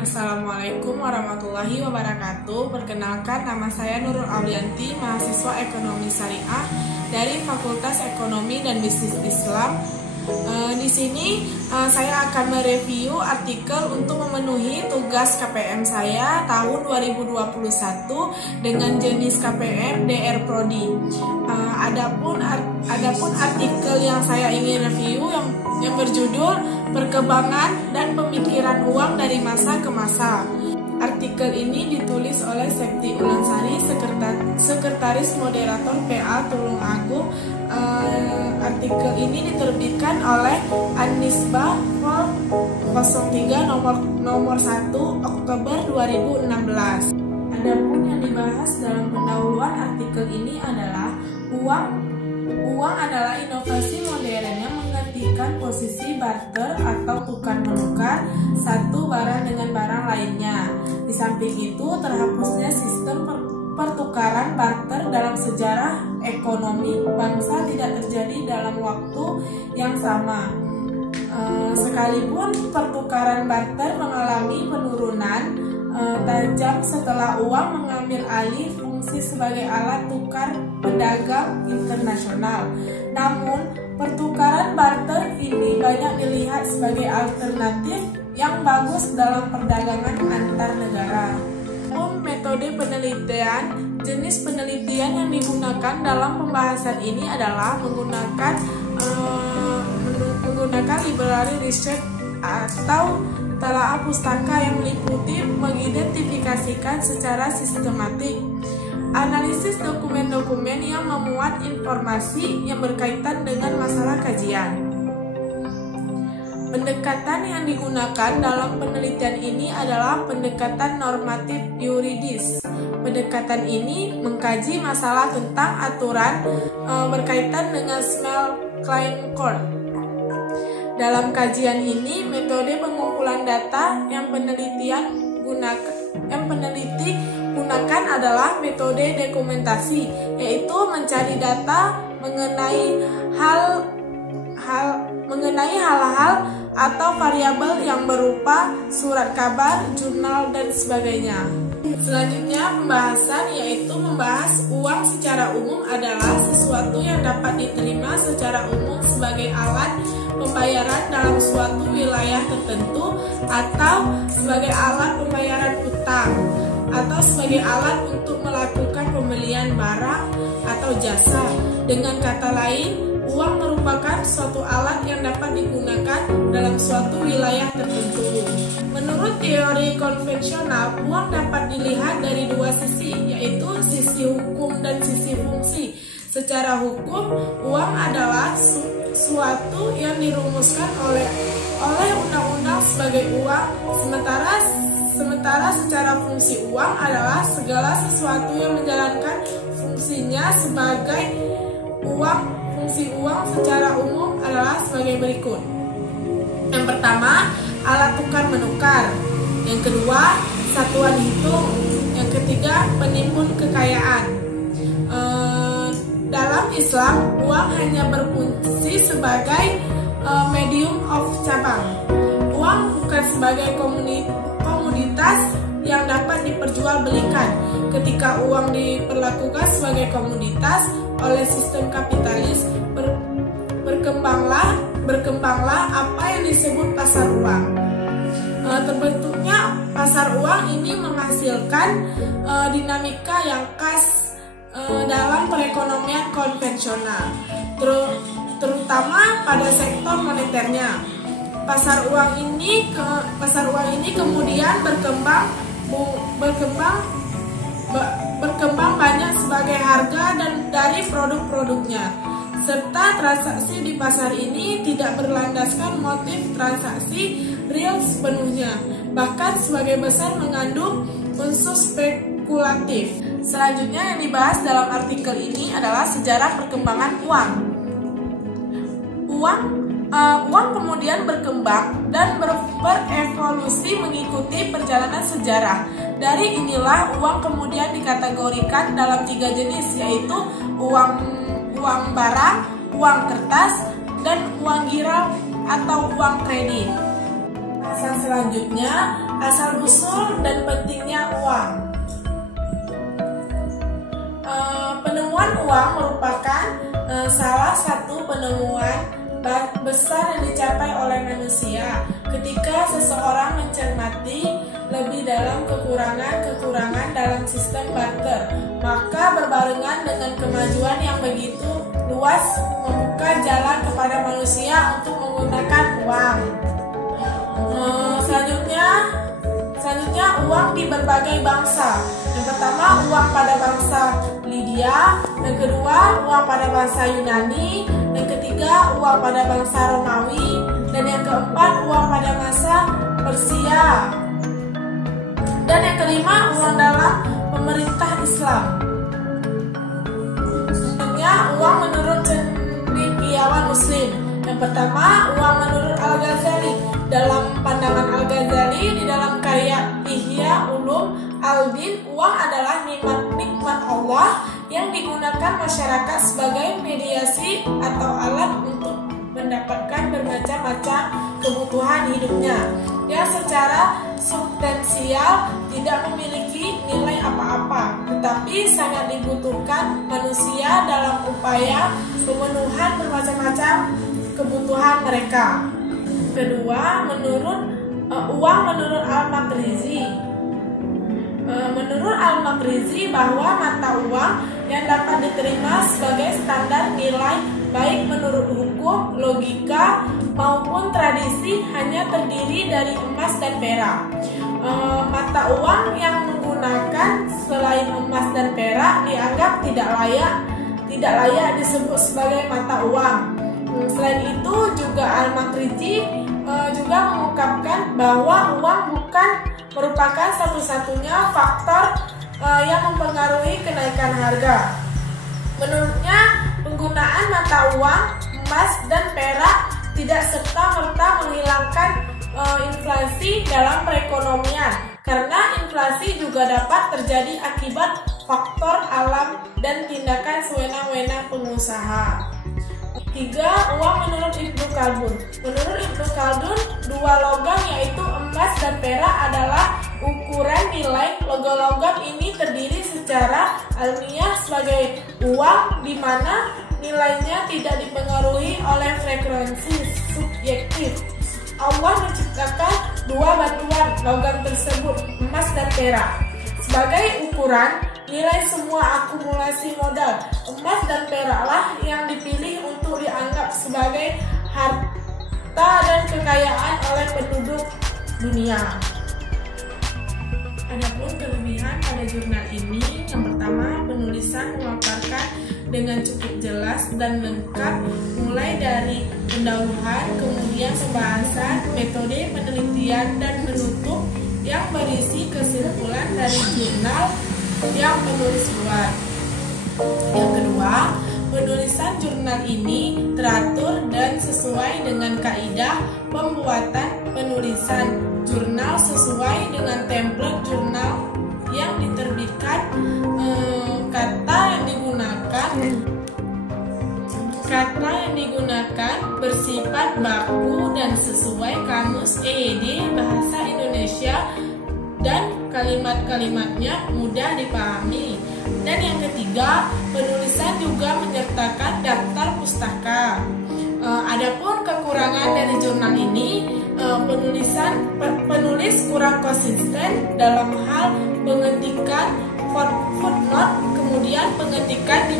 Assalamualaikum warahmatullahi wabarakatuh. Perkenalkan, nama saya Nurul Aulianti, mahasiswa Ekonomi Syariah dari Fakultas Ekonomi dan Bisnis Islam. Di sini saya akan mereview artikel untuk memenuhi tugas KPM saya tahun 2021 dengan jenis KPM DR Prodi. Adapun artikel yang saya ingin review yang berjudul Perkembangan dan Pemikiran Uang dari Masa ke Masa. Artikel ini ditulis oleh Septi Ulansari, Sekretaris Moderator PA Tulung Agung. Artikel ini diterbitkan oleh An-Nisbah Vol 03 nomor 1 Oktober 2016. Adapun yang dibahas dalam pendahuluan artikel ini adalah uang. Uang adalah inovasi modern yang menggantikan posisi barter atau tukar-menukar satu barang dengan barang lainnya. Di samping itu, terhapusnya sistem pertukaran barter dalam sejarah ekonomi bangsa tidak terjadi dalam waktu yang sama. Sekalipun pertukaran barter mengalami penurunan tajam setelah uang mengambil alih fungsi sebagai alat tukar pedagang internasional. Namun, pertukaran barter kini banyak dilihat sebagai alternatif yang bagus dalam perdagangan antar negara. Metode penelitian, jenis penelitian yang digunakan dalam pembahasan ini adalah menggunakan library research atau telaah pustaka yang meliputi mengidentifikasikan secara sistematik, analisis dokumen-dokumen yang memuat informasi yang berkaitan dengan masalah kajian. Pendekatan yang digunakan dalam penelitian ini adalah pendekatan normatif yuridis. Pendekatan ini mengkaji masalah tentang aturan berkaitan dengan Small Claims Court. Dalam kajian ini, metode pengumpulan data yang peneliti gunakan adalah metode dokumentasi, yaitu mencari data mengenai hal-hal atau variabel yang berupa surat kabar, jurnal, dan sebagainya. Selanjutnya pembahasan yaitu membahas uang secara umum adalah sesuatu yang dapat diterima secara umum sebagai alat pembayaran dalam suatu wilayah tertentu, atau sebagai alat pembayaran utang, atau sebagai alat untuk melakukan pembelian barang atau jasa. Dengan kata lain, uang merupakan suatu alat yang dapat digunakan dalam suatu wilayah tertentu. Menurut teori konvensional, uang dapat dilihat dari dua sisi, yaitu sisi hukum dan sisi fungsi. Secara hukum, uang adalah suatu yang dirumuskan oleh undang-undang sebagai uang, sementara secara fungsi uang adalah segala sesuatu yang menjalankan fungsinya sebagai uang. Fungsi uang secara umum adalah sebagai berikut. Yang pertama, alat tukar-menukar. Yang kedua, satuan hitung. Yang ketiga, penimbun kekayaan. Dalam Islam, uang hanya berfungsi sebagai medium of cabang. Uang bukan sebagai komoditas yang dapat diperjualbelikan. Ketika uang diperlakukan sebagai komoditas oleh sistem kapitalis, berkembanglah apa yang disebut pasar uang. Terbentuknya pasar uang ini menghasilkan dinamika yang khas dalam perekonomian konvensional, terutama pada sektor moneternya. Pasar uang ini kemudian berkembang banyak sebagai harga dan dari produk-produknya, serta transaksi di pasar ini tidak berlandaskan motif transaksi real sepenuhnya, bahkan sebagai besar mengandung unsur spekulatif. Selanjutnya yang dibahas dalam artikel ini adalah sejarah perkembangan uang. Uang kemudian berkembang dan berevolusi mengikuti perjalanan sejarah. Dari inilah uang kemudian dikategorikan dalam 3 jenis, yaitu uang barang, uang kertas, dan uang gira atau uang kredit. pembahasan selanjutnya, asal-usul dan pentingnya uang. Penemuan uang merupakan salah satu penemuan besar yang dicapai oleh manusia ketika seseorang mencermati lebih dalam kekurangan-kekurangan dalam sistem barter, maka berbarengan dengan kemajuan yang begitu luas membuka jalan kepada manusia untuk menggunakan uang. Selanjutnya uang di berbagai bangsa. Yang pertama, uang pada bangsa Lydia. Yang kedua, uang pada bangsa Yunani. Yang ketiga, uang pada bangsa Romawi. Dan yang keempat, uang pada bangsa Persia. Dan yang kelima, uang dalam pemerintah Islam. Selanjutnya, uang menurut cendekiawan Muslim. Yang pertama, uang menurut Al-Ghazali. Dalam pandangan Al-Ghazali di dalam karya Ihya Ulum Al-Din, uang adalah nikmat Allah yang digunakan masyarakat sebagai mediasi atau alat untuk mendapatkan bermacam-macam kebutuhan hidupnya yang secara substansial tidak memiliki nilai apa-apa, tetapi sangat dibutuhkan manusia dalam upaya pemenuhan bermacam-macam kebutuhan mereka. Kedua, uang menurut Al-Maqrizi. Menurut Al-Maqrizi bahwa mata uang yang dapat diterima sebagai standar nilai baik menurut hukum, logika maupun tradisi hanya terdiri dari emas dan perak. Mata uang yang menggunakan selain emas dan perak dianggap tidak layak disebut sebagai mata uang. Selain itu juga Al-Maqrizi juga mengungkapkan bahwa uang bukan merupakan satu-satunya faktor yang mempengaruhi kenaikan harga. Menurutnya, penggunaan mata uang, emas, dan perak tidak serta-merta menghilangkan inflasi dalam perekonomian, karena inflasi juga dapat terjadi akibat faktor alam dan tindakan sewenang-wenang pengusaha. 3. Uang menurut Ibnu Khaldun. Menurut Ibnu Khaldun, dua logam yaitu emas dan perak adalah ukuran nilai. Logam-logam ini terdiri secara alamiah sebagai uang di mana nilainya tidak dipengaruhi oleh frekuensi subjektif. Allah menciptakan dua batuan logam tersebut, emas dan perak, sebagai ukuran nilai semua akumulasi modal. Emas dan peraklah yang dipilih untuk dianggap sebagai harta dan kekayaan oleh penduduk dunia. Adapun kelebihan pada jurnal ini, yang pertama, penulisan memaparkan dengan cukup jelas dan lengkap mulai dari pendahuluan, kemudian pembahasan, metode penelitian dan penutup yang berisi kesimpulan dari jurnal yang penulis buat. Yang kedua, penulisan jurnal ini teratur dan sesuai dengan kaidah pembuatan penulisan jurnal sesuai dengan template jurnal yang diterbitkan. Kata yang digunakan bersifat baku dan sesuai kamus EYD Bahasa Indonesia dan kalimat-kalimatnya mudah dipahami. Dan yang ketiga, penulisan juga menyertakan daftar pustaka. Adapun kekurangan dari jurnal ini, penulis kurang konsisten dalam hal pengetikan footnote, kemudian pengetikan di